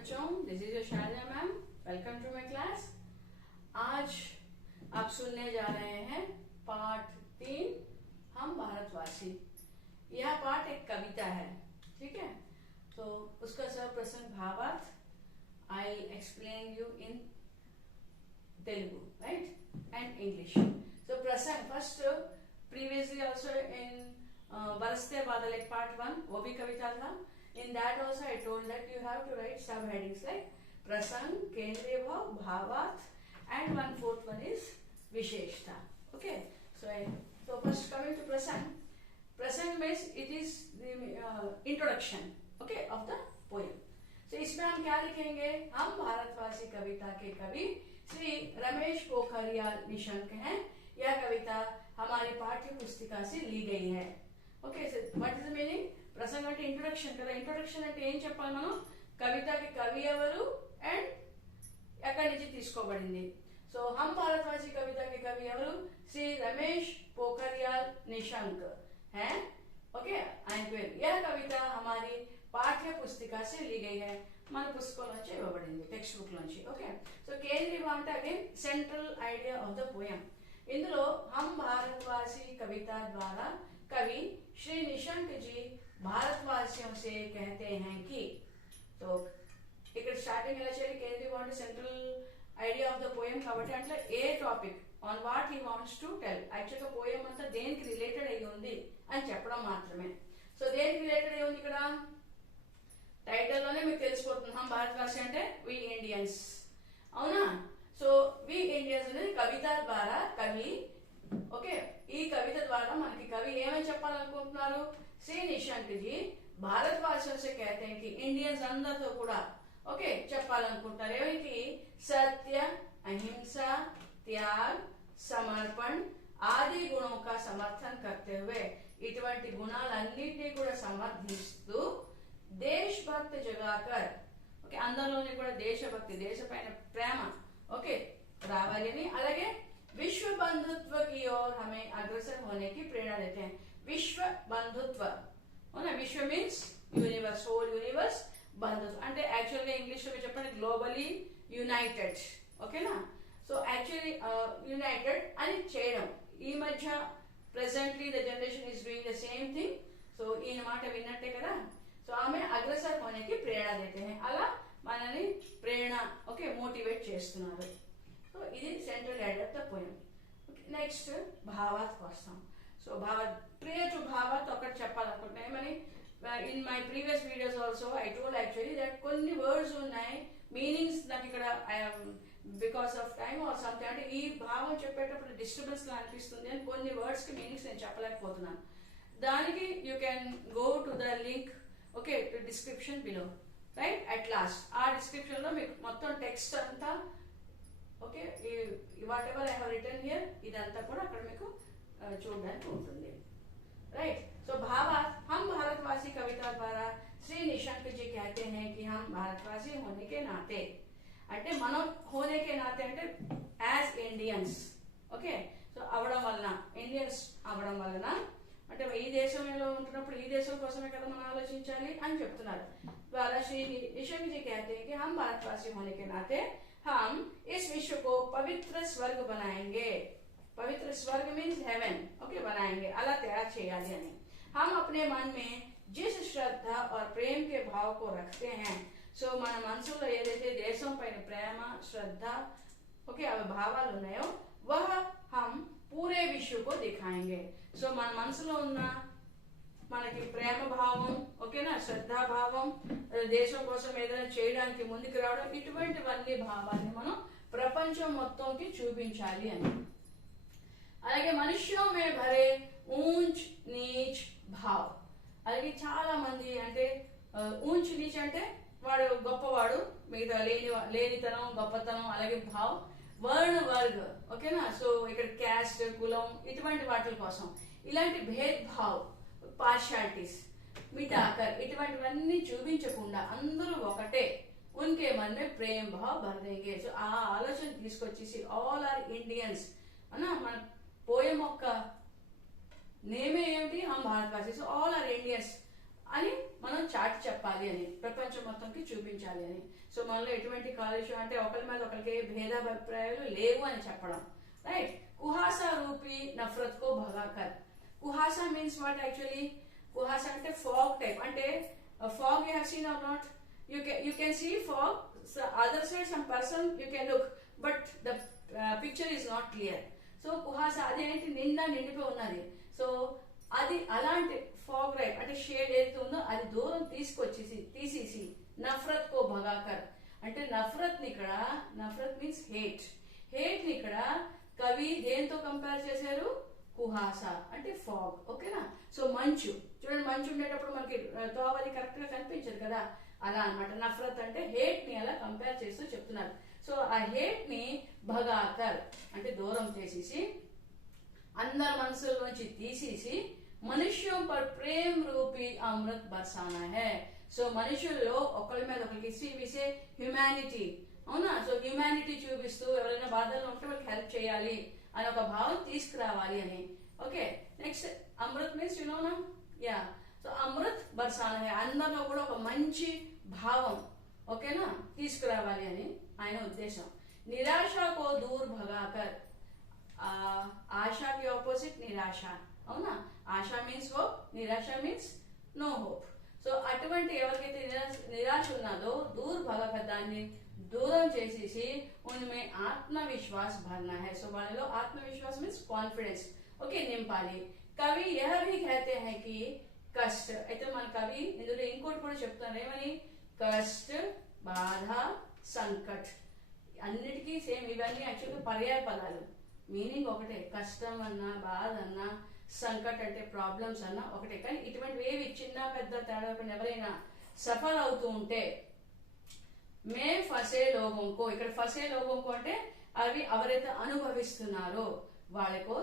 बच्चों, this is Sharda ma'am. Welcome to my class. आज आप सुनने जा रहे हैं पाठ 3 हम भारतवासी। यह पाठ एक कविता है, ठीक है। तो उसका सब प्रसंग भावार्थ I explain you in Telugu, right, and English. So प्रसंग first, previously also in Baraste Badal एक पार्ट 1 वो भी कविता था। In that also I told that you have to write subheadings like prasang, kendriya bhav, bhavarth, and 1/4 one is visheshta. Okay. So first coming to prasang. Prasang means it is the introduction, okay, of the poem. So इसमें हम क्या लिखेंगे? हम भारतवासी कविता के कवि श्री रमेश पोखरियाल निशंक हैं। यह कविता हमारी पाठ्य पुस्तिका से ली गई है। Okay, so what is the meaning? ప్రసంగం అంటే ఇంట్రొడక్షన్ కదా. ఇంట్రొడక్షన్ అంటే ఏం చెప్పాలి మనం? కవితకి కవి ఎవరు అండ్ ఎక్కడి నుంచి తీసుకోబడింది. సో హమ్ భారతవాసి కవితకి కవి ఎవరు? శ్రీ రమేష్ పోखरियाल निशंक है। ओके, ఆయన పేరు. यह कविता हमारी पाठ्य पुस्तिका से ली गई है. మన పుస్తకం నుంచి ఇవ్వబడింది, టెక్స్ట్ బుక్ నుంచి. ఓకే, సో కేంద్రీయ అంటే again central idea of the poem. ఇందులో హమ్ భారతవాసి కవిత ద్వారా कवि श्री निशंक जी भारतवासियों से कहते हैं कि, तो ఇక్కడ స్టార్టింగ్ ఎలా చేయాలి? కేంద్రీయ అంటే central idea of the poem కాబట్టి అంటే a topic on what he wants to tell. Actual గా పోయం అంతా దేనికి రిలేటెడ్ అయ్యి ఉంది అని చెప్పడం మాత్రమే. సో దేనికి రిలేటెడ్ అయ్యి ఉంది? ఇక్కడ టైటిల్ లోనే మీకు తెలిసిపోతుంది. హమ్ భారతవాసి అంటే వి ఇండియన్స్, అవునా? సో వి ఇండియన్స్ అనేది కవిత ద్వారా కవి. ఓకే, ఈ కవిత ద్వారా మనకి కవి ఏమని చెప్పాలనుకుంటున్నారు? శ్రీ నిశంక్ జీ భారతవాసిयों से कहते हैं कि ఇండియన్స్ అందరితో కూడా ఓకే చెప్పాలనుకుంటారు ఏమిటి? సత్య, అహింస, త్యాग, సమర్పణ ఆది గుణों का समर्थन करते हुए ఇటువంటి గుణాలన్నింటినీ కూడా సమర్థిస్తూ దేశభక్తి జగాకర్, ఓకే, అందరిలోని కూడా దేశభక్తి, దేశపైన ప్రేమ ఓకే రావాలి అని, అలాగే विश्व बंधुत्व की ओर हमें अग्रसर होने की प्रेरणा देते हैं. विश्व बंधुत्व ना, विश्व मीन्स यूनिवर्स, होल यूनिवर्स. बंधुत्व అంటే యాక్చువల్ గా ఇంగ్లీష్ లో చెప్పండి గ్లోబలీ యునైటెడ్, ఓకేనా? సో యాక్చువల్లీ యునైటెడ్ అని చేయడం. ఈ మధ్య presently the generation is doing the same thing. So ఈయన మాట విన్నట్టే కదా. సో ఆమె అగ్రసర్ హోనేకి ప్రేరణ దేతే హై, అలా మనని ప్రేరణ ఓకే మోటివేట్ చేస్తున్నారు. సో ఇది central idea of the poem. Next భావాత్ వస్తాం. సో భావాత్, ప్రియ టు భావాత్ ఒకటి చెప్పాలనుకుంటున్నా. ఏమని? In my previous videos also I told actually that కొన్ని వర్డ్స్ ఉన్నాయి, మీనింగ్స్ నాకు ఇక్కడ because of time or something అంటే ఈ భావం చెప్పేటప్పుడు డిస్టర్బెన్స్ గా అనిపిస్తుంది అని కొన్ని వర్డ్స్ కి మీనింగ్స్ నేను చెప్పలేకపోతున్నాను. దానికి you can go to the link okay to description below, right, at last. ఆ డిస్క్రిప్షన్ లో మీకు మొత్తం టెక్స్ట్ అంతా okay whatever I have written here ఇదంతా కూడా అక్కడ మీకు చూడడానికి ఉంటుంది, రైట్. సో భావాత్ हम भारतवासी कविता द्वारा श्री निशंक जी कहते हैं कि हम भारतवासी होने के नाते అంటే మనం होने के नाते అంటే యాజ్ ఇండియన్స్ ఓకే. సో అవడం వలన, ఇండియన్స్ అవడం వలన అంటే ఈ దేశంలో ఉంటున్నప్పుడు ఈ దేశం కోసమే కదా మనం ఆలోచించాలి అని చెప్తున్నారు. ద్వారా శ్రీ నిశంక్ जी कहते हैं कि हम भारतवासी होने के नाते हम इस विश्व को पवित्र स्वर्ग बनाएंगे. पवित्र स्वर्ग मीन्स हेवन, ओके, बनाएंगे अला तैयार చేయాలి అని. हम अपने मन में जिस श्रद्धा और प्रेम के भाव को रखते हैं, సో మన మనసులో ఏదైతే దేశం పైన ప్రేమ, శ్రద్ధ ఓకే అవి భావాలు ఉన్నాయో వహ हम पूरे विश्व को दिखाएंगे. సో మన మనసులో ఉన్న మనకి ప్రేమ భావం ఓకేనా, శ్రద్ధా భావం, దేశం కోసం ఏదైనా చేయడానికి ముందుకు రావడం, ఇటువంటివన్నీ భావాన్ని మనం ప్రపంచం మొత్తంకి చూపించాలి అని. అలాగే మనుష్యం మే భరే ఊంచ్ నీచ్ భావ్, అలాగే చాలా మంది అంటే ఊంచ్ నీచ్ అంటే వాడు గొప్పవాడు, మిగతా లేనితనం, గొప్పతనం, అలాగే భావ్, వర్ణ వర్గ్ ఓకేనా. సో ఇక్కడ క్యాస్ట్, కులం ఇటువంటి వాటి కోసం ఇలాంటి భేద్ భావ్, పార్షాలిటీస్ మిటాకర్ ఇటువంటివన్నీ చూపించకుండా అందరూ ఒకటే ఉన్కే మన్ మే ప్రేమ్ భావ్ భర్ దేంగే. సో ఆ ఆలోచన తీసుకొచ్చేసి ఆల్ ఆర్ ఇండియన్స్ అన్న మన పోయం యొక్క నేమే ఏమిటి? హమ్ భారతవాసి. సో ఆల్ ఆర్ ఇండియన్స్ అని మనం చాటి చెప్పాలి అని, ప్రపంచం మొత్తంకి చూపించాలి అని. సో మనలో ఎటువంటి కాలుష్యం అంటే ఒకరి మీద ఒకరికి భేదాభిప్రాయాలు లేవు అని చెప్పడం, రైట్. కుహాసా రూపీ నఫరత్ కో భగాకర్. కుహాసా మీన్స్ వాట్ యాక్చువల్లీ? కుహాసా అంటే ఫాగ్ టైప్. అంటే fog you have seen or not? You can see fog, so other side some person you can look, but the picture is not clear. So కుహాసా అదేంటి, నిండా నిండిపోయి ఉన్నది. సో అది అలాంటి fog type అంటే షేడ్ ఏదైతే ఉందో అది దూరం తీసేసి నఫరత్ కో భగాకర్ అంటే నఫరత్ ని ఇక్కడ, నఫరత్ మీన్స్ హేట్, హేట్ ని ఇక్కడ కవి దేంతో కంపేర్ చేశారు? కుహాసా అంటే ఫాగ్, ఓకేనా. సో మంచు చూడండి, మంచు ఉండేటప్పుడు మనకి తోవది కరెక్ట్ గా కనిపించదు కదా, అలా అన్నమాట. నఫరత్ అంటే హేట్ ని అలా కంపేర్ చేస్తూ చెప్తున్నారు. సో ఆ హేట్ ని భగాకర్ అంటే దూరం చేసేసి, అందరి మనసులోంచి తీసేసి, మనుష్యం పర్ ప్రేమ్ రూపీ అమృత్ బర్సానా హై. సో మనుషుల్లో ఒకరి మీద ఒకరికి విసే హ్యుమానిటీ, అవునా. సో హ్యుమానిటీ చూపిస్తూ ఎవరైనా బాధల్లో ఉంటే వాళ్ళకి హెల్ప్ చేయాలి అని ఒక భావం తీసుకురావాలి అని. ఓకే, నెక్స్ట్ అమృత్ మీన్స్ యు నో నా, యా. సో అమృత్ బర్సానా హై, అందరిలో కూడా ఒక మంచి భావం, ఓకేనా, తీసుకురావాలి అని ఆయన ఉద్దేశం. నిరాశకో దూర్ భగాకర్, ఆశకి ఆపోజిట్ నిరాశ, అవునా. ఆశ మీన్స్ హోప్, నిరాశ మీన్స్ నో హోప్. సో అటువంటి ఎవరికైతే నిరాశ ఉన్నదో దూర్ భగాకర్ దాన్ని దూరం చేసేసి ఉన్మే ఆత్మవిశ్వాస్ భర్నా హై. సో వాళ్ళలో ఆత్మవిశ్వాస్ మీన్స్ కాన్ఫిడెన్స్, ఓకే, నింపాలి. కవి యహ భీ కహతే హై కి కష్ట, అయితే మన కవి ఇందులో ఇంకోటి కూడా చెప్తున్నారు, ఏమని? కష్ట, బాధ, సంకట్ అన్నిటికీ సేమ్. ఇవన్నీ యాక్చువల్గా పర్యాయ పదాలు, మీనింగ్ ఒకటే. కష్టం అన్నా, బాధ అన్నా, సంకట్ అంటే ప్రాబ్లమ్స్ అన్నా ఒకటే. కానీ ఇటువంటి ఏవి చిన్న పెద్ద తేడా ఎవరైనా సఫర్ అవుతూ ఉంటే, మే ఫసే లోగంకో, ఇక్కడ ఫసే లోగంకో అంటే అవి ఎవరైతే అనుభవిస్తున్నారో వాళ్ళకు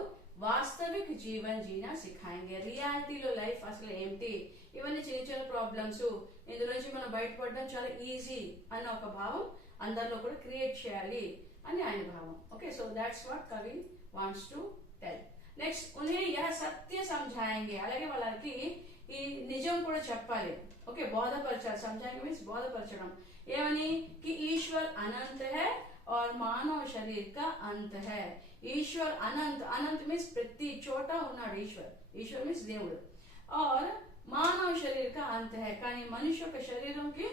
వాస్తవిక జీవన్ జీనా సిఖాయింగే. రియాలిటీలో లైఫ్ అసలు ఏంటి, ఇవన్నీ చిన్న చిన్న ప్రాబ్లమ్స్, ఇందులో నుంచి మనం బయటపడడం చాలా ఈజీ అన్న ఒక భావం అందరిలో కూడా క్రియేట్ చేయాలి అని ఆయన భావం. ఓకే, సో దాట్స్ వాట్ కవి వాంట్స్ టు టెల్. నెక్స్ట్ ఉన్హే యహ సత్య సమझाएंगे, అలాగే వాళ్ళకి ఈ నిజం కూడా చెప్పాలి. ఓకే, బోధపరచాలి. సమझाएंगे మీన్స్ బోధపరచడం. ఏమని? కి ఈశ్వర్ అనంత హై और मानव शरीर का अंत है. ఈశ్వర్ అనంత్, అనంత్ మీన్స్ ప్రతి చోట ఉన్నాడు ఈశ్వర్, ఈశ్వర్ మీన్స్ దేవుడు. और మానవ శరీర్ కా అంత హై, కానీ మనిషి యొక్క శరీరంకి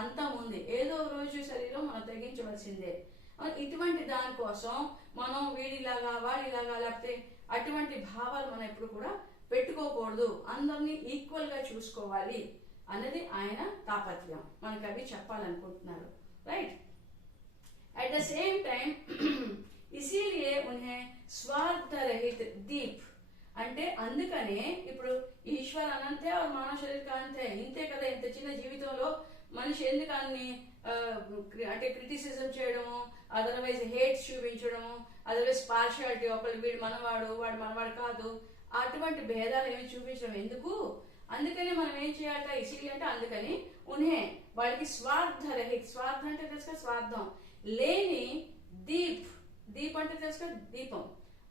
అంతం ఉంది, ఏదో రోజు శరీరం మనం తగ్గించవలసిందే. ఇటువంటి దానికోసం మనం వీడిలాగా వాడిలాగా లేకపోతే అటువంటి భావాలు మనం ఎప్పుడు కూడా పెట్టుకోకూడదు, అందరినీ ఈక్వల్ గా చూసుకోవాలి అన్నది ఆయన తాపత్రయం. మనకి అవి చెప్పాలనుకుంటున్నారు, right. At the same time इसीलिए उन्हें स्वार्थ रहित दीप అంటే అందుకనే ఇప్పుడు ఈశ్వర్ అనంతే మానవ శరీర అంతే, ఇంతే కదా. ఇంత చిన్న జీవితంలో మనిషి ఎందుకు అన్ని అంటే క్రిటిసిజం చేయడము, అదర్వైజ్ హేట్స్ చూపించడము, అదర్వైజ్ పార్షియాలిటీ, ఒకళ్ళు వీడు మనవాడు వాడు మనవాడు కాదు, అటువంటి భేదాలు ఏమి చూపించడం ఎందుకు? అందుకని మనం ఏం చేయాలట? ఇసిలి అంటే అందుకని ఉన్హే వాళ్ళకి స్వార్థ రహిత్, స్వార్థ అంటే తెలుసు కదా స్వార్థం లేని, దీప్, దీప్ అంటే తెలుసు కదా దీపం,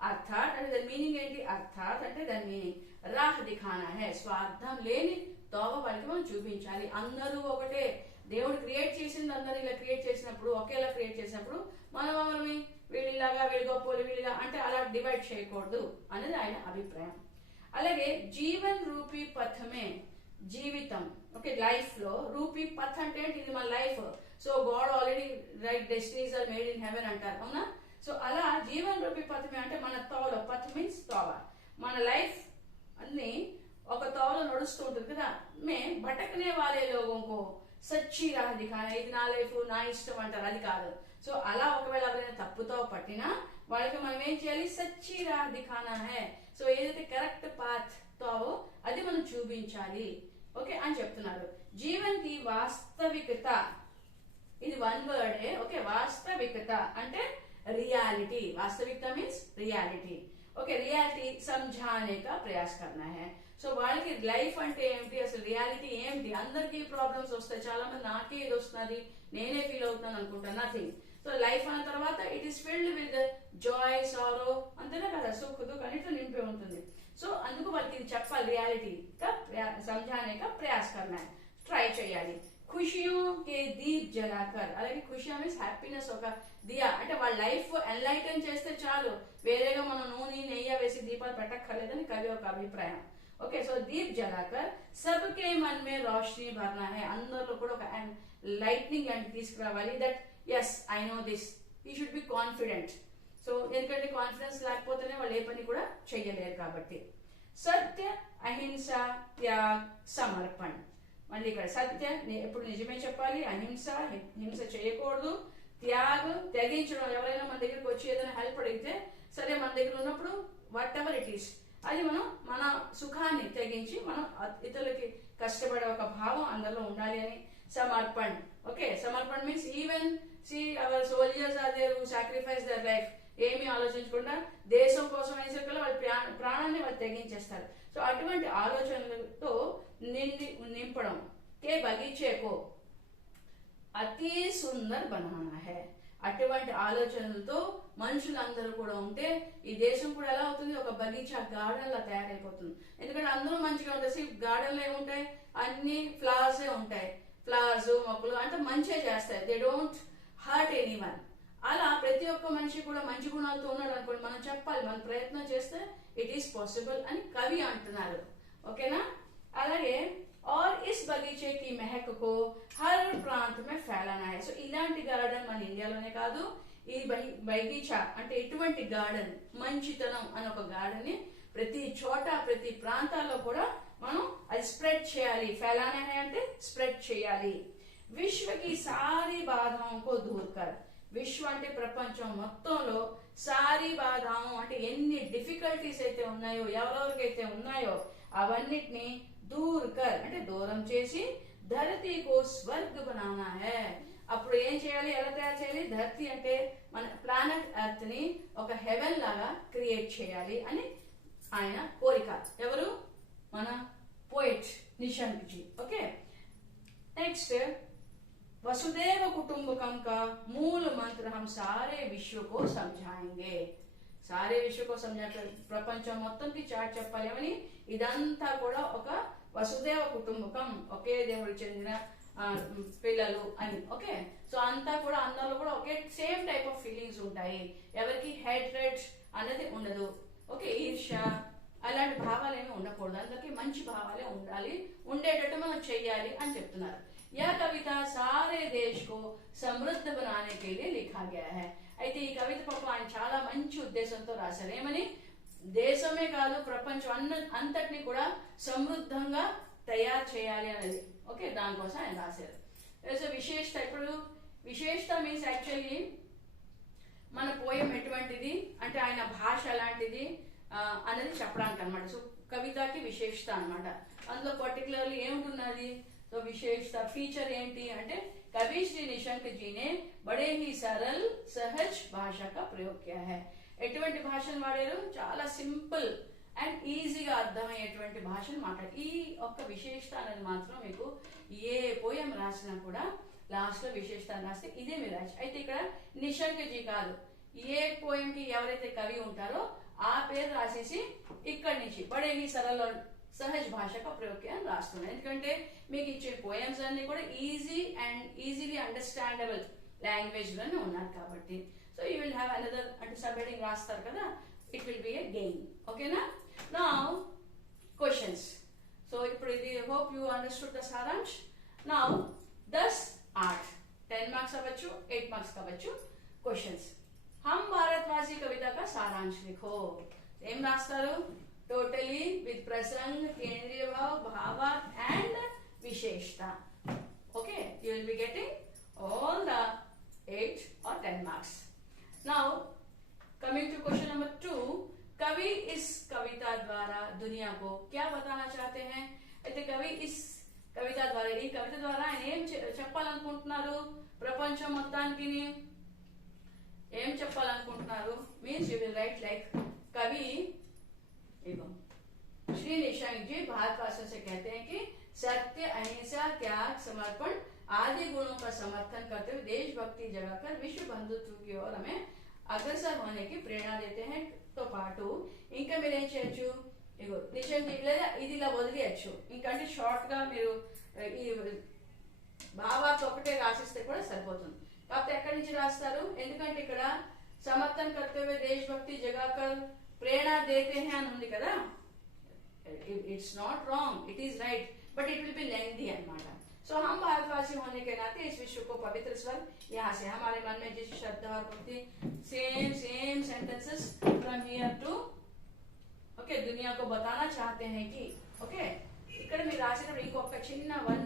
అర్థాత్ అంటే దాని మీనింగ్ ఏంటి? అర్థాత్ అంటే దాని మీనింగ్ రాహ్ దిఖానా హై, స్వార్థం లేని తోవ వాళ్ళకి మనం చూపించాలి. అందరూ ఒకటే, దేవుడు క్రియేట్ చేసింది అందరూ ఇలా క్రియేట్ చేసినప్పుడు, ఒకేలా క్రియేట్ చేసినప్పుడు మనం ఎవరిని వీళ్ళలాగా వీళ్ళు గొప్పలు వీళ్ళ అంటే అలా డివైడ్ చేయకూడదు అనేది ఆయన అభిప్రాయం. అలాగే జీవన్ రూపీ పథమే, జీవితం, ఓకే, లైఫ్ లో రూపీ పథ్ అంటే ఇది మన life. So God already write destinies are made in heaven అంటారు, అవునా. సో అలా జీవన్ రూపీ పథమే అంటే మన తోవలో, పథ్ మీన్స్ తోవ, మన లైఫ్ అన్ని ఒక తోవలో నడుస్తూ ఉంటుంది కదా. మే భటకనే వాళ్ళే లోగంకో సచ్చి రాహ దిఖానా, ఇది నా లైఫ్ నా ఇష్టం అంటారు, అది కాదు. సో అలా ఒకవేళ ఎవరైనా తప్పుతో పట్టినా వాళ్ళకి మనం ఏం చేయాలి? సచ్చి రాహ దిఖానా హై. సో ఏదైతే కరెక్ట్ పాత్ తోవో అది మనం చూపించాలి, ఓకే అని చెప్తున్నారు. జీవన్ కి వాస్తవికత, ఇది వన్ వర్డే, ఓకే. వాస్తవికత అంటే रियलिटी, वास्तविकता मीन्स रियलिटी, ओके. रियलिटी समझाने का प्रयास करना है. సో వాళ్ళకి లైఫ్ అంటే ఏంటి, అసలు రియాలిటీ ఏంటి? అందరికీ ప్రాబ్లమ్స్ వస్తాయి, చాలా మంది నాకే ఇది వస్తున్నది నేనే ఫీల్ అవుతున్నాను అనుకుంటా, నథింగ్. సో లైఫ్ అన్న తర్వాత it is filled with joy, sorrow, అంతేనా కదా, సుఖ దుఃఖ అన్నిట్లో నింపి ఉంటుంది. సో అందుకు వాళ్ళకి ఇది చెప్పాలి, रियलिटी का समझाने का प्रयास करना है, ట్రై చేయాలి. खुशियों के दीप जलाकर, అలాగే ఖుషియా మీన్స్ హ్యాపీనెస్, ఒక దియా అంటే వాళ్ళ లైఫ్ ఎన్లైటన్ చేస్తే చాలు, వేరేగా మనం నూనె నెయ్యి వేసి దీపాలు పెట్టక్కర్లేదని కవి ఒక అభిప్రాయం. ఓకే, సో దీప్ జలాకర్ సబ్కే మన్ మే రోషనీ భర్నా హై, అందరిలో కూడా ఒక లైట్నింగ్ లాంటి తీసుకురావాలి. That's I know this, you should be confident. So ఎందుకంటే కాన్ఫిడెన్స్ లేకపోతేనే వాళ్ళు ఏ పని కూడా చెయ్యలేరు కాబట్టి. సత్య అహింస త్యాగ్ సమర్పణ్, మళ్ళీ ఇక్కడ సత్య ఎప్పుడు నిజమే చెప్పాలి, అహింస హింస చేయకూడదు, త్యాగ్ త్యగించడం, ఎవరైనా మన దగ్గరికి వచ్చి ఏదైనా హెల్ప్ అడిగితే సరే మన దగ్గర ఉన్నప్పుడు వాట్ ఎవర్ ఇట్ ఈస్ అది మనం మన సుఖాన్ని తెగించి మనం ఇతరులకి కష్టపడే ఒక భావం అందరిలో ఉండాలి అని. సమర్పణ్, ఓకే, సమర్పణ్ means even see our soldiers are there who sacrifice their life, ఏమీ ఆలోచించకుండా దేశం కోసం అయిన వాళ్ళ ప్రాణాన్ని వాళ్ళు తెగించేస్తారు. సో అటువంటి ఆలోచనలతో నింపడం. కే బగీచేకో అతి సుందర్ బనానా హై, అటువంటి ఆలోచనలతో మనుషులందరూ కూడా ఉంటే ఈ దేశం కూడా ఎలా అవుతుంది, ఒక బగీచా గార్డెన్ లా తయారైపోతుంది. ఎందుకంటే అందరూ మంచిగా ఉంటాయి, గార్డెన్ లో ఏముంటాయి, అన్ని ఫ్లవర్స్ ఉంటాయి, ఫ్లవర్స్ మొక్కలు అంటే మంచిగా చేస్తాయి, దే డోంట్ హర్ట్ ఎనీవన్. అలా ప్రతి ఒక్క మనిషి కూడా మంచి గుణాలతో ఉన్నాడు అనుకోండి, మనం చెప్పాలి, మన ప్రయత్నం చేస్తే ఇట్ ఈస్ పాసిబుల్ అని కవి అంటున్నారు. ఓకేనా, అలాగే और इस बगीचे की महक को हर प्रांत में फैलाना है. సో ఇలాంటి గార్డెన్ మన ఇండియాలోనే కాదు, ఈ బగీచా అంటే ఎటువంటి గార్డెన్, మంచితనం అనే ఒక గార్డెన్ ని ప్రతి చోట ప్రతి ప్రాంతాల్లో కూడా మనం అది స్ప్రెడ్ చేయాలి. ఫెలానా హై అంటే స్ప్రెడ్ చేయాలి. విశ్వ కి సారీ బాధాओं को दूर कर, విశ్వ అంటే ప్రపంచం మొత్తంలో, సారీ బాధాओं అంటే ఎన్ని డిఫికల్టీస్ అయితే ఉన్నాయో ఎవరెవరికైతే ఉన్నాయో అవన్నిటిని దూర్ కర్ అంటే దూరం చేసి, ధరతీ కో స్వర్గ బనానా హై, అప్పుడు ఏం చేయాలి, ఎలా తయారు చేయాలి, ధరతి అంటే మన ప్లానెట్ ఎర్త్ ని ఒక హెవెన్ లాగా క్రియేట్ చేయాలి అని ఆయన కోరిక. ఎవరు, మన poet Nishank ji. Okay, next वसुदेव कुटुंबकम का मूल मंत्र हम सारे विश्व को समझाएंगे. సారే విశ్వకో సమజా, ప్రపంచం మొత్తంకి చాటి చెప్పాలి. ఇదంతా కూడా ఒక వసుదేవ కుటుంబకం, ఒకే దేవుడికి చెందిన పిల్లలు అని. ఓకే, సో అంతా కూడా అందరిలో కూడా ఒకే సేమ్ టైప్ ఆఫ్ ఫీలింగ్స్ ఉంటాయి, ఎవరికి హేట్రెడ్ అనేది ఉండదు. ఓకే, ఈర్ష్య అలాంటి భావాలు ఏమి ఉండకూడదు, అందరికి మంచి భావాలే ఉండాలి, ఉండేటట్టు మనం చెయ్యాలి అని చెప్తున్నారు. यह कविता सारे देश को समृद्ध बनाने के लिए लिखा गया है. అయితే ఈ కవిత పాపం ఆయన చాలా మంచి ఉద్దేశంతో రాశారు. ఏమని, దేశమే కాదు ప్రపంచం అంతటిని కూడా సమృద్ధంగా తయారు చేయాలి అనేది. ఓకే, దానికోసం ఆయన రాశారు. విశేషత, ఇప్పుడు విశేషత మీన్స్ యాక్చువల్లీ మన పోయం ఎటువంటిది అంటే ఆయన భాష ఎలాంటిది అనేది చెప్పడానికి అనమాట. సో కవితకి విశేషత అనమాట. అందులో పర్టికులర్లీ ఏముంటున్నది, तो विशेषता फीचर ఏంటి అంటే कवि श्री निशंक जी ने बड़े ही सरल सहज भाषा का प्रयोग किया है. ఎటువంటి భాషను వాడారు, చాలా సింపుల్ అండ్ ఈజీగా అర్థమయ్యేటువంటి భాషను మాట్లాడారు. ఈ ఒక్క విశేషత అనేది మాత్రం మీకు ఏ పోయం రాసినా కూడా లాస్ట్ లో విశేషత రాస్తే ఇదే మీరు రాసి. అయితే ఇక్కడ నిశంక్ జీ కాదు, ఏ పోయం కి ఎవరైతే కవి ఉంటారో ఆ పేరు రాసేసి ఇక్కడి నుంచి బడే హీ సరళ సహజ్ భాష కా ప్రయోగ్ అని రాస్తున్నారు. ఎందుకంటే మీకు ఇచ్చే పోయమ్స్ అన్ని కూడా easy and easily understandable language లోనే ఉన్నారు కాబట్టి. So you will have another అంటే సబ్ హెడింగ్ రాస్తారు కదా, it will be a gain. ఓకేనా, నౌ క్వశ్చన్స్. సో ఇప్పుడు ఇది హోప్ యూ అండర్స్టూడ్ ద సారాంశ్. నౌ 10 8 10 మార్క్స్ అవ్వచ్చు, 8 మార్క్స్ అవ్వచ్చు క్వశ్చన్స్. हम भारतवासी कविता का सारांश लिखो. ఏం రాస్తారు, टोटली विद प्रसंग, केंद्रीय भाव, भावार्थ and विशेषता. Okay, you will be getting all the 8 or 10 marks. Now coming to question number 2, कवि इस कविता द्वारा दुनिया को क्या बताना चाहते हैं. అయితే కవి ఇస్ కవిత ద్వారా, ఈ కవిత ద్వారా ఆయన ఏం చెప్పాలనుకుంటున్నారు, ప్రపంచం మొత్తానికి ఏం చెప్పాలనుకుంటున్నారు means you will write like कवि एवं श्री निशंक जी भारतवासियों से कहते हैं कि सत्य, अहिंसा, त्याग, समर्पण आदि गुणों का समर्थन करते हुए देशभक्ति जगाकर विश्व बंधुत्व की ओर हमें अग्रसर होने की प्रेरणा देते हैं. तो पार्ट 2 ఇంకా మీరు ఏం చేయొచ్చు, ఇగో నిజం లేదా ఇది ఇలా వదిలేయచ్చు, ఇంకంటే షార్ట్ గా మీరు ఈ భావార్త ఒకటే రాసిస్తే కూడా సరిపోతుంది. కాకపోతే ఎక్కడి నుంచి రాస్తారు, ఎందుకంటే ఇక్కడ సమర్థన్ కర్తవ్య దేశభక్తి జగాకర్ ప్రేరణ దేతే హై అని ఉంది కదా. It's not wrong, it is right, but it will be lengthy अनమాట. सो हम भारतवासी होने के नाते इस विश्व को पवित्र स्वर्ग, यहाँ से हमारे मन में जिस श्रद्धा और भक्ति same sentences from here to okay दुनिया को बताना चाहते हैं कि ओके ఇక్కడ మీరు రాసినప్పుడు ఇంకొక చిన్న one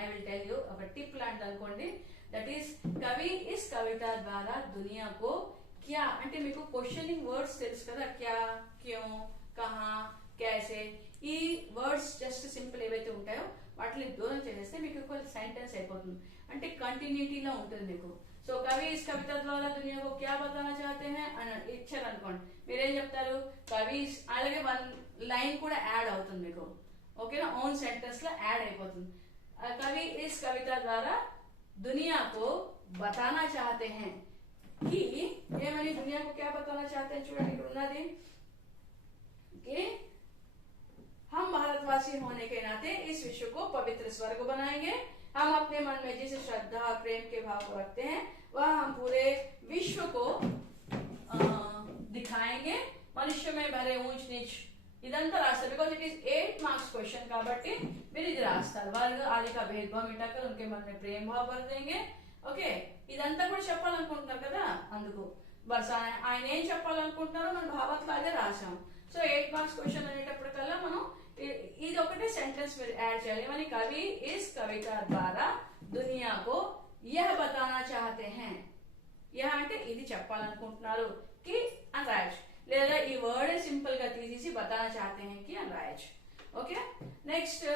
I will tell you ఒక టిప్ లాంటిది అనుకోండి. దట్ ఈస్ కవి ఇస్ కవిత ద్వారా దునియా को क्या అంటే మీకు క్వశ్చనింగ్ వర్డ్స్ తెలుసు కదా, क्या क्यों कहां कैसे, ఈ వర్డ్స్ జస్ట్ సింపుల్ ఏవైతే ఉంటాయో వాటిని దూరం చేసేస్తే మీకు ఒక సెంటెన్స్ అయిపోతుంది, అంటే కంటిన్యూటీలో ఉంటుంది మీకు. సో కవి ఇస్ కవిత ద్వారా దునియా को क्या बताना चाहते हैं అని ఇచ్చారు అనుకోండి, మీరేం చెప్తారు కవి, అలాగే వన్ లైన్ కూడా యాడ్ అవుతుంది మీకు, ఓకేనా, ఓన్ సెంటెన్స్ లో యాడ్ అయిపోతుంది. कवि इस कविता द्वारा दुनिया को बताना चाहते हैं कि ఏమని दुनिया को क्या बताना चाहते हैं, చూడండి ఇక్కడ ఉన్నది कि हम भारतवासी होने के नाते इस विश्व को पवित्र स्वर्ग बनाएंगे. हम अपने मन में जिस श्रद्धा और प्रेम के भाव को रखते हैं वह हम पूरे विश्व को दिखाएंगे. मनुष्य में भरे ऊंच नीच ఇదంతా రాస్తారు, because it is 8 marks question కాబట్టి మీరు ఇది రాస్తారు. వర్గ ఆది का भेदभाव मिटाकर उनके मन में प्रेम भाव भर देंगे. ఓకే ఇదంతా కూడా చెప్పాలనుకుంటున్నారు కదా, అందుకు బస్ ఆయన ఏం చెప్పాలనుకుంటున్నారో మన భావాత్లాగే రాసాం. సో 8 మార్క్స్ క్వశ్చన్ అనేటప్పటికల్లా మనం ఇది ఒకటే సెంటెన్స్ మీరు యాడ్ చేయాలి. ఏమని కవి ఇస్ కవిత ద్వారా దునియా को यह बताना चाहते हैं, यह అంటే ఇది చెప్పాలనుకుంటున్నారు कि అని రాయొచ్చు, లేదా ఈ వర్డ్ సింపుల్ గా తీసేసి बताना चाहते हैं कि అని రాయొచ్చు. Okay next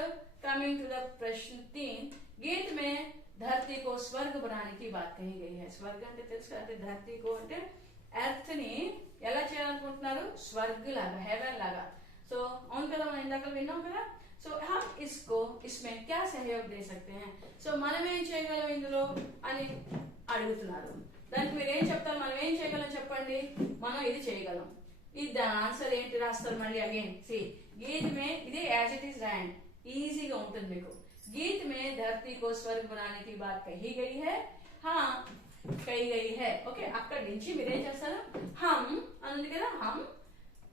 coming to the प्रश्न 3, गीत में धरती को स्वर्ग बनाने की बात कही गई है. स्वर्ग అంటే తెలుసు అంటే धरती को అంటే ఎర్త్ ని ఎలా చేయాలనుకుంటున్నారు, స్వర్గ్ లాగా, హెవెన్ లాగా. సో అవును కదా, మనం ఇందాక విన్నాం కదా. సో हम इसको इसमें क्या सहयोग दे सकते हैं, సో మనం ఏం చేయగలం ఇందులో అని అడుగుతున్నారు. దానికి మీరు ఏం చెప్తారు, మనం ఏం చేయగలం చెప్పండి, మనం ఇది చేయగలం. ఇది దాని ఆన్సర్ ఏంటి రాస్తారు మళ్ళీ అగైన్ సి గీత్ మే ఇదే యాజ్ ఇట్ ఈస్ రాయండి, ఈజీగా ఉంటుంది మీకు. गीत में धरती को स्वर्ग बनाने की बात कही गई है, हाँ कही गई है. ओके అక్కడి నుంచి మీరేం చేస్తారు, हम అనుంది కదా, हम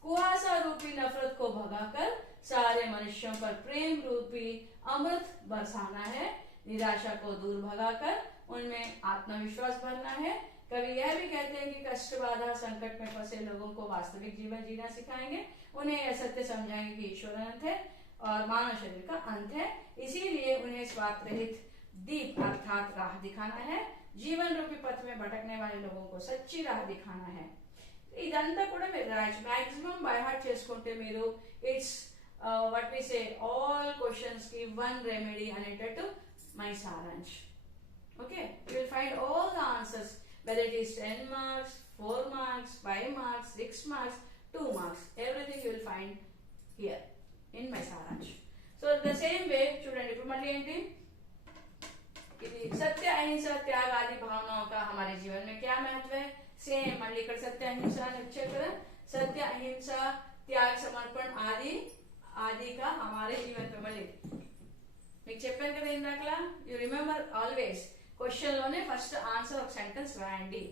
कुहासा रूपी नफरत को भगाकर सारे मनुष्यों पर प्रेम रूपी अमृत बरसाना है. निराशा को दूर भगाकर उनमें आत्मविश्वास भरना है. कवि यह भी कहते हैं कि कष्ट बाधा संकट में फंसे लोगों को वास्तविक जीवन जीना सिखाएंगे. उन्हें यह सत्य समझाएंगे कि ईश्वर अनंत है और मानव शरीर का अंत है, इसीलिए उन्हें स्वार्थ रहित दीप अर्थात राह दिखाना है. जीवन रूपी पथ में भटकने वाले लोगों को सच्ची राह दिखाना है. ఇదంతా కూడా మీరు రాయొచ్చు, మాక్సిమం బై హార్ట్ చేసుకుంటే మీరు it's what we say all questions కి వన్ రెమెడీ అనేటట్టు మై సారాంశ్. Okay you will find all the answers whether it is 10 marks 4 marks 5 marks 6 marks 2 marks everything you will find here in my saransh. So the same way చూడండి ఇప్పుడు మళ్ళీ ఏంటి ఇది సత్య అహింస త్యాగ ఆది భావనాओं का हमारे जीवन में क्या महत्व है. సేమ్ మళ్ళీ ఇక్కడ సత్య అహింస అని వచ్చారు కదా, సత్య అహింస త్యాగ సమర్పణ ఆది ఆది का हमारे जीवन में మళ్ళీ మీకు చెప్పాను కదా ఇందాకలా, యు రిమెంబర్ ఆల్వేస్ క్వశ్చన్ లోనే ఫస్ట్ ఆన్సర్ ఒక సెంటెన్స్ రాయండి.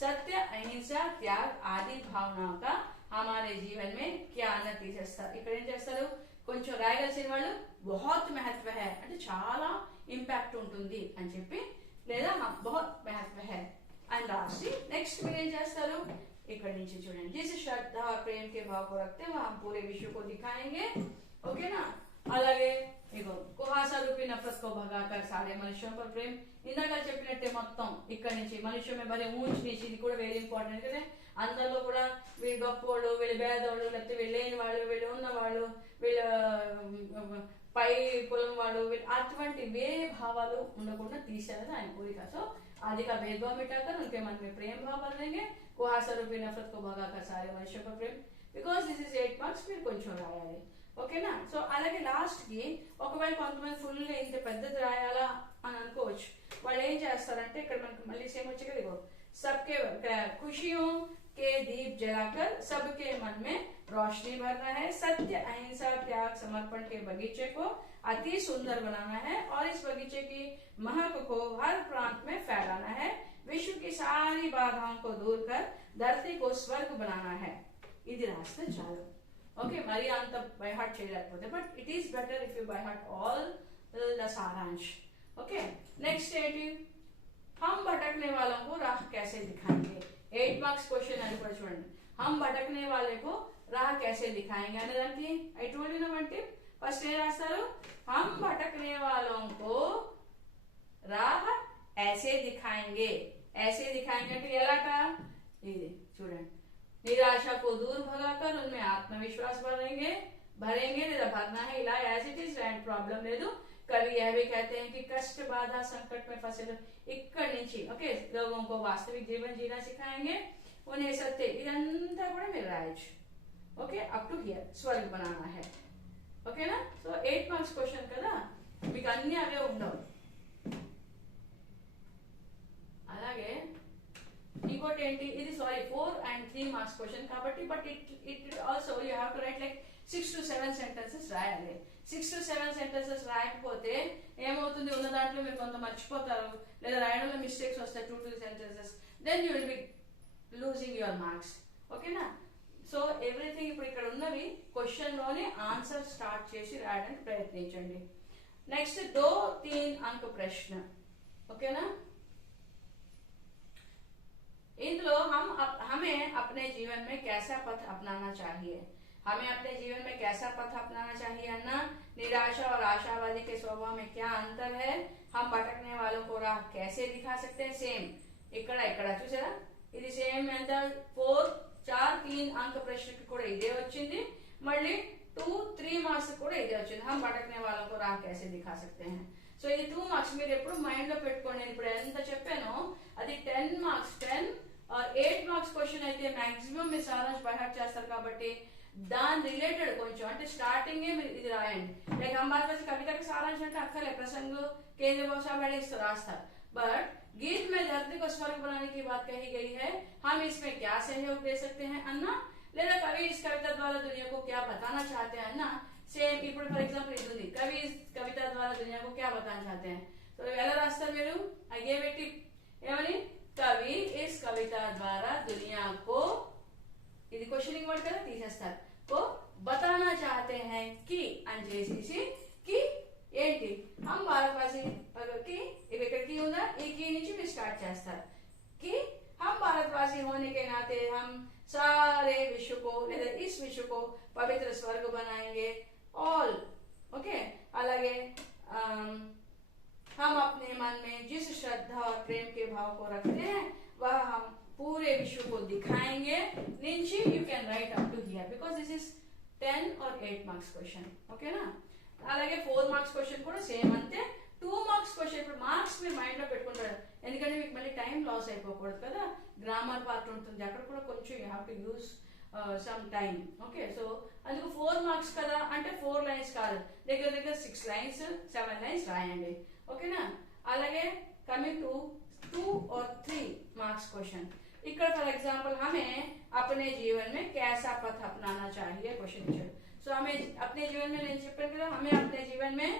సత్య అహింస త్యాగ ఆది భావనాओं का हमारे जीवन में क्या అన్నది తీసేస్తారు. ఇక్కడ ఏం చేస్తారు, కొంచెం రాయగలిసిన వాళ్ళు बहुत महत्व है అంటే చాలా ఇంపాక్ట్ ఉంటుంది అని చెప్పి, లేదా बहुत महत्व है అని రాసి నెక్స్ట్ మీరు ఏం చేస్తారు, ఇక్కడ నుంచి చూడండి जिस श्रद्धा और प्रेम के भाव को रखते हैं वह हम पूरे विश्व को दिखाएंगे. ఓకేనా, అలాగే ఇగో కుహాసా రూపీ నఫరత్ को भगाकर सारे मनुष्यों पर प्रेम, ఇందాక చెప్పినట్టే మొత్తం ఇక్కడ నుంచి మనుష్య में भरे ऊंच नीच, ఇది కూడా వెరీ ఇంపార్టెంట్ కదా. అందరిలో కూడా వీళ్ళు గొప్పోళ్ళు, వీళ్ళు పేదవాళ్ళు, లేకపోతే వీళ్ళు లేని వాళ్ళు, వీళ్ళు ఉన్నవాళ్ళు, వీళ్ళ పై కులం వాళ్ళు, వీళ్ళు అటువంటి వేరే భావాలు ఉండకుండా తీసేయాలని ఆయన కోరిక. సో आदि का भेदभाव मिटाकर उनके मन में प्रेम भाव भर देंगे. कुहासा रूपी नफरत को भगाकर सारे मनुष्यों पर प्रेम, बिकॉज दिस इज 8 మార్క్స్ మీరు కొంచెం రాయాలి. ఓకేనా, సో అలాగే లాస్ట్ కి ఒకవేళ కొంతమంది ఫుల్ ఇంత పెద్దది రాయాలా అని అనుకోవచ్చు, వాళ్ళు ఏం చేస్తారంటే ఇక్కడ మనకు మళ్ళీ సేమ్ వచ్చే కదా, सबके खुशियों के दीप जलाकर सबके मन में रोशनी भरना है। सत्य, अहिंसा, त्याग, समर्पण के बगीचे को अति सुंदर बनाना है और इस बगीचे की महक को हर प्रांत में फैलाना है। विश्व की सारी बाधाओं को दूर कर धरती को स्वर्ग बनाना है। ఇది రాస్తే చాలు. ఓకే, మరి అంత బై హార్ట్ చేయలేకపోతే, but it is better if you by heart all the सारांश. ओके, नेक्स्ट ఏంటి? हम भटकने वालों को राह कैसे दिखाएंगे. 8 మార్క్స్ క్వశ్చన్ అని కూడా చూడండి. हम भटकने वाले को राह कैसे दिखाएंगे అనే దానికి ఐ టోల్డ్ యు అంటే ఫస్ట్ ఏం రాస్తారు? हम भटकने वालों को राह ऐसे दिखाएंगे. ऐसे दिखाएंगे అంటే ఎలాగా? ఇది చూడండి. निराशा को दूर भगाकर उनमें आत्मविश्वास भरेंगे లేదా भरना है. ఇలా as it is land problem లేదు. कवि यह भी कहते हैं कि कष्ट, बाधा, संकट में फंसे इक्कड़ నుంచి ఓకే लोगों को वास्तविक जीवन जीना सिखाएंगे. उन्हें सत्य ఇదంతా కూడా మీరు రాయొచ్చు. ఓకే, అప్ టు హియర్ స్వర్గ్ बनाना है. ఓకేనా? సో 8 మార్క్స్ క్వశ్చన్ కదా, మీకు అన్ని అవే ఉండవు. అలాగే ఇంకోటి ఏంటి, ఇది సారీ 4 and 3 మార్క్స్ క్వశ్చన్ కాబట్టి, but it also you have to right like 6 to 7 sentences రాయాలి. 6 to 7 సెంటెన్సెస్ రాయకపోతే ఏమవుతుంది, ఉన్న దాంట్లో మీరు కొంత మర్చిపోతారు లేదా రాయడంలో మిస్టేక్స్ వస్తాయి. 2 to 3 sentences, then you will be losing your marks. ఓకేనా? సో ఎవ్రీథింగ్ ఇప్పుడు ఇక్కడ ఉన్నవి క్వశ్చన్ లోనే ఆన్సర్ స్టార్ట్ చేసి రాయడానికి ప్రయత్నించండి. నెక్స్ట్ 2-3 अंक प्रश्न. ఓకేనా? ఇందులో हमें अपने जीवन में कैसा पथ अपनाना चाहिए. हमें अपने जीवन में कैसा पथ अपनाना चाहिए अन्ना. निराशा और आशावादी के स्वभाव में क्या अंतर है. हम भटकने वालों को राह कैसे दिखा सकते हैं. సేమ్ ఇక్కడ చూసారా, ఇది సేమ్ ఎంత 4-3 अंक ప్రశ్నకి కూడా ఇదే వచ్చింది. మళ్ళీ 2-3 మార్క్స్ కూడా ఇదే వచ్చింది. हम भटकने वालों को राह कैसे दिखा सकते हैं. సో ఇది 2 మార్క్స్ మీరు ఎప్పుడు మైండ్ లో పెట్టుకోండి. నేను ఇప్పుడు ఎంత చెప్పానో అది 10 మార్క్స్ 10 और 8 మార్క్స్ క్వశ్చన్ అయితే మాక్సిమం మీరు సారాంశ్ బై హార్ట్ చేస్తారు కాబట్టి దాని రిలేటెడ్ కొంచెం అంటే స్టార్టింగ్ మీరు ఇది రాయండి. లైక్ हम बात करते कविता का सारांश అంటే అక్కర్లే, ప్రసంగ केंद्र भाषा बड़े रास्ता. बट गीत में धरती को स्वर्ग बनाने की बात कही गई है. हम इसमें क्या सहयोग दे सकते हैं अन्ना, లేదా कवि इस कविता द्वारा दुनिया को क्या बताना चाहते हैं अन्ना. సేమ్ ఇప్పుడు ఫర్ ఎగ్జాంపుల్ ఇది ఉంది, कवि इस कविता द्वारा दुनिया को क्या बताना चाहते हैं. तो ఎలా రాస్తారు మీరు? అయ్యే పెట్టి ఏమని, कवि इस कविता द्वारा दुनिया को, ఇది క్వశ్చనింగ్ వర్డ్ కదా, తీసేస్తారు. को बताना चाहते हैं कि అని చేసేసి కి ఏంటి हम भारतवासी की ఇక్కడికి ఉందా, ఈ కి నుంచి మీరు స్టార్ట్ చేస్తారు. कि हम भारतवासी होने के नाते हम सारे विश्व को లేదా इस विश्व को पवित्र स्वर्ग बनाएंगे. All okay. అలాగే हम अपने मन में जिस श्रद्धा और प्रेम के भाव को रखते हैं वह हम पूरे विश्व को दिखाएंगे. नीचे you can write up to here because this is 10 और 8 మార్క్స్ క్వశ్చన్. ఓకేనా? అలాగే 4 మార్క్స్ క్వశ్చన్ కూడా సేమ్ అంతే. 2 మార్క్స్ క్వశ్చన్ ఇప్పుడు మార్క్స్ మీరు మైండ్ లో పెట్టుకుంటారు, ఎందుకంటే మీకు మళ్ళీ టైం లాస్ అయిపోకూడదు కదా. గ్రామర్ పార్ట్ ఉంటుంది, అక్కడ కూడా కొంచెం you have to use some time. Okay, so అందుకు 4 మార్క్స్ కదా అంటే 4 లైన్స్ కాదు, దగ్గర 6 లైన్స్ 7 లైన్స్ రాయండి. ఓకేనా? అలాగే కమింగ్ టు 2 और 3 మార్క్స్ క్వశ్చన్. ఇక్కడ ఫర్ एग्जांपल हमें अपने जीवन में कैसा पथ अपनाना चाहिए क्वेश्चन इच्छाడు. సో हमें अपने जीवन में నేను చెప్పాను కదా, हमें अपने जीवन में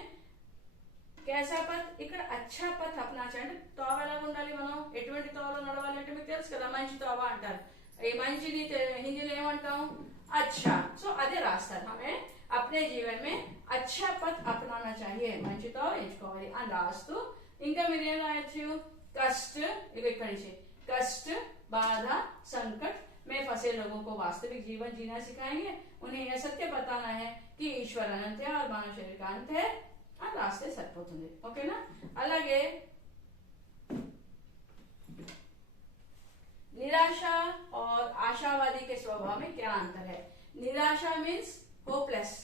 कैसा पथ, ఇక్కడ अच्छा पथ अपना चाहिए. తోవ ఎలా ఉండాలి, మనం ఎటువంటి తోవలో నడవాలి అంటే మీకు తెలుసు కదా, మంచి తోవ అంటారు. ఈ మంచిని హిందీలో ఏమంటాం, अच्छा. సో అదే రాస్తారు, हमें अपने जीवन में अच्छा पथ अपनाना चाहिए, మంచి తోవ ఎంచుకోవాలి అని రాస్తూ ఇంకా మీరు ఏం రాయొచ్చు, कष्ट, ఇక్కడి నుంచి कष्ट, बाधा, संकट में फंसे लोगों को वास्तविक जीवन जीना सिखाएंगे. उन्हें यह सत्य बताना है कि ईश्वर अनंत है और मानव शरीर का अंत है అని రాస్తే సరిపోతుంది. ఓకేనా? అలాగే निराशा और आशावादी के स्वभाव में क्या अंतर है. నిరాశ మీన్స్ హోప్లెస్.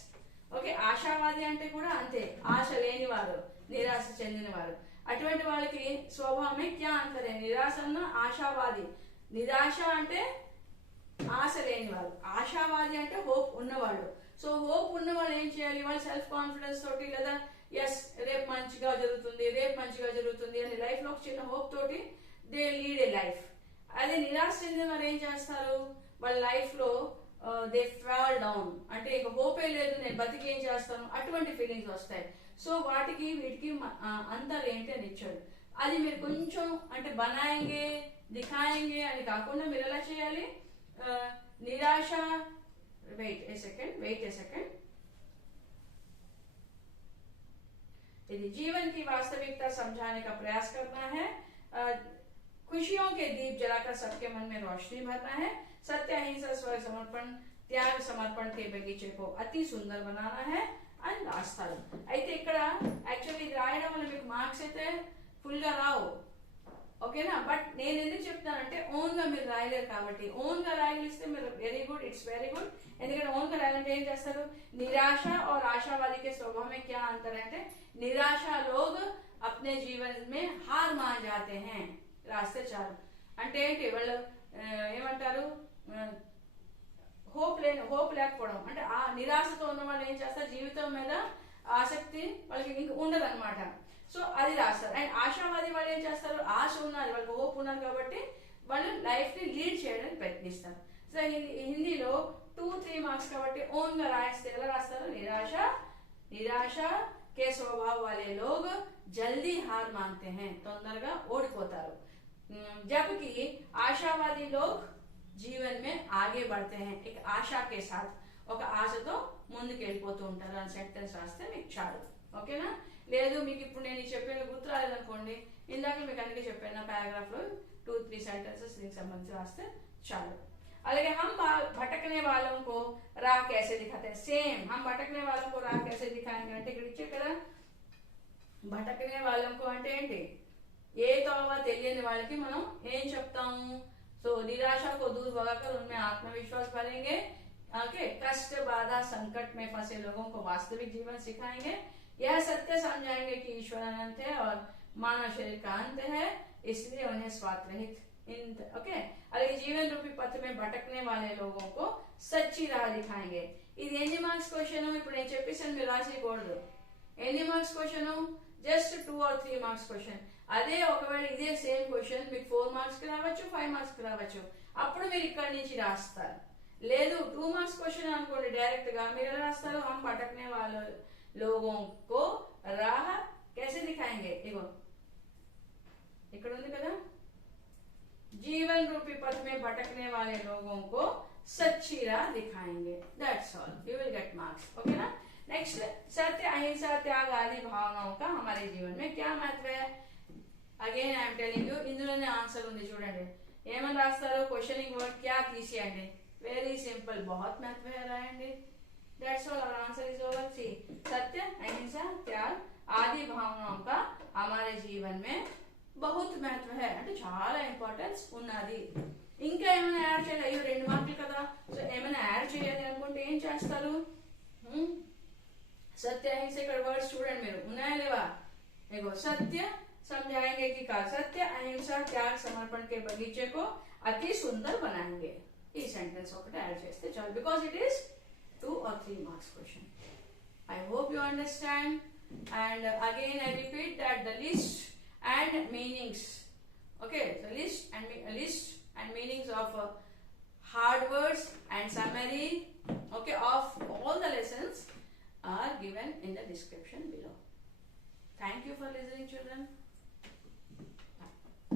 ఓకే, ఆశావాది అంటే కూడా అంతే, ఆశ లేని వారు, నిరాశ చెందిన వారు. అటువంటి వాళ్ళకి స్వభావం में क्या अंतर है. నిరాశ అన్న ఆశావాది. నిరాశ అంటే ఆశ లేని వారు, ఆశావాది అంటే హోప్ ఉన్నవాడు. సో హోప్ ఉన్నవాళ్ళు ఏం చేయాలి, వాళ్ళు సెల్ఫ్ కాన్ఫిడెన్స్ తోటి లేదా ఎస్ రేపు మంచిగా జరుగుతుంది అని లైఫ్ లో ఒక చిన్న హోప్ తోటి దే లీడ్ ఏ లైఫ్. అదే నిరాశ చెందిన వారు ఏం చేస్తారు, వాళ్ళ లైఫ్ లో దే ఫాల్ డౌన్, అంటే ఇక హోపే లేదు, నేను బతికి ఏం చేస్తాను, అటువంటి ఫీలింగ్స్ వస్తాయి. సో వాటికి వీటికి అంతర్ ఏంటి అని ఇచ్చాడు. అది మీరు కొంచెం అంటే బనాయింగే దిఖాయింగే అని కాకుండా మీరు ఎలా చేయాలి, నిరాశ, వెయిట్ ఏ సెకండ్, यदि जीवन की वास्तविकता समझाने का प्रयास करना है, खुशियों के दीप जलाकर सबके मन में रोशनी भरना है, सत्य अहिंसा स्व समर्पण त्याग समर्पण के बगीचे को अति सुंदर बनाना है అని రాస్తారు. అయితే ఇక్కడ యాక్చువల్లీ ఇది రాయడం వల్ల మీకు మార్క్స్ అయితే ఫుల్ గా రావు, ఓకేనా. బట్ నేను ఎందుకు చెప్తానంటే ఓన్ గా మీరు రాయలేరు కాబట్టి, ఓన్ గా రాయలిస్తే మీరు very good, it's very good. ఎందుకంటే ఓన్ గా రాయాలంటే ఏం చేస్తారు, నిరాశ और आशावादी के स्वभाव में क्या अंतर है అంటే निराशा लोग अपने जीवन में हार मान जाते हैं రాస్తే చాలు. అంటే ఏంటి, వాళ్ళు ఏమంటారు, హోప్ లేకపోవడం, అంటే ఆ నిరాశతో ఉన్న వాళ్ళు ఏం చేస్తారు, జీవితం మీద ఆసక్తి వాళ్ళకి ఇంక ఉండదు అనమాట. సో అది రాస్తారు. అండ్ ఆశావాది వాళ్ళు ఏం చేస్తారు, ఆశ ఉన్నది, వాళ్ళకి హోప్ ఉన్నారు కాబట్టి వాళ్ళు లైఫ్ ని లీడ్ చేయడానికి ప్రయత్నిస్తారు. సో హిందీలో 2-3 మార్క్స్ కాబట్టి ఓన్ గా రాయిస్తే ఎలా రాస్తారు, నిరాశ के स्वभाव वाले लोग जल्दी हार मानते हैं, తొందరగా ఓడిపోతారు. जबकि आशावादी लोग जीवन में आगे बढ़ते हैं, एक आशा के साथ, ఒక ఆశతో ముందుకు వెళ్ళిపోతూ ఉంటారు అని సెంటెన్స్ రాస్తే మీకు చాలు, ఓకేనా. లేదు మీకు ఇప్పుడు నేను చెప్పిన గుర్తు రాలేదనుకోండి, ఇందాక మీకు అందుకే చెప్పాను పారాగ్రాఫ్ లో 2-3 సెంటెన్సెస్ దీనికి సంబంధించి రాస్తే చాలు. అలాగే हम भटकने वालों को राह कैसे दिखाते हैं, సేమ్ हम भटकने वालों को राह कैसे दिखाएंगे అంటే ఇక్కడ ఇచ్చే కదా, భటకనే వాళ్ళకు అంటే ఏంటి, ఏ తోవ తెలియని వాళ్ళకి మనం ఏం చెప్తాము, సో निराशा को दूर भगाकर उनमें आत्मविश्वास भरेंगे, ओके. कष्ट बाधा संकट में फंसे लोगों को वास्तविक जीवन सिखाएंगे, यह सत्य समझाएंगे कि ईश्वर अनंत है और मानव शरीर का अंत है, इसलिए उन्हें स्वार्थ रहित ओके. అలాగే జీవన్ రూపీ పథ में भटकने वाले लोगों को सच्ची राह दिखाएंगे. ఇది ఎన్ని మార్క్స్ క్వశ్చన్, ఇప్పుడు నేను చెప్పేసాను మీరు రాసేయకూడదు. ఎన్ని marks question, just 2 or 3 marks question. అదే ఒకవేళ ఇదే సేమ్ క్వశ్చన్ మీకు 4 మార్క్స్ కి రావచ్చు, 5 మార్క్స్ కి రావచ్చు, అప్పుడు మీరు ఇక్కడి నుంచి రాస్తారు. లేదు 2 మార్క్స్ క్వశ్చన్ అనుకోండి, డైరెక్ట్ గా మీరు ఎలా రాస్తారు, हम भटकने वाले लोगों को राह कैसे दिखाएंगे, ఇగో ఇక్కడ ఉంది కదా, जीवन रूपी पथ में भटकने वाले लोगों को सच्ची राह दिखाएंगे, that's all, you will get marks, okay ना. नेक्स्ट, सत्य अहिंसा त्याग आदि भावनाओं का हमारे जीवन में क्या महत्व है. Again I am telling you, ఇందులోనే ఆన్సర్ ఉంది చూడండి. ఏమని రాస్తారో క్వశ్చనింగ్ వర్డ్ क्या తీసేయండి, వెరీ సింపుల్, बहुत महत्व है రాయండి, दैट्स ऑल, और आंसर इज ओवर. सी सत्य अहिंसा त्याग आदि भावनाओं का हमारे जीवन में बहुत महत्व है, అంటే చాలా ఇంపార్టెన్స్ ఉన్నది. ఇంకా ఏమైనా యాడ్ చేయాలి, అయ్యో 2 మార్కులు కదా, సో ఏమైనా యాడ్ చేయాలి అనుకుంటే ఏం చేస్తారు, సత్య అహింస ఇక్కడ వర్డ్స్ చూడండి మీరు ఉన్నాయా లేవా, देखो सत्य समझाएंगे कि का सत्य अहिंसा त्याग समर्पण के बगीचे को अति सुंदर बनाएंगे, ఈ సెంటెన్స్ ఒకటి యాడ్ చేస్తే చాలు, because it is 2 or 3 marks question. I hope you understand, and again I repeat that the list and meanings, okay, so list and meanings of hard words and summary, okay, of all the lessons are given in the description below. Thank you for listening, children.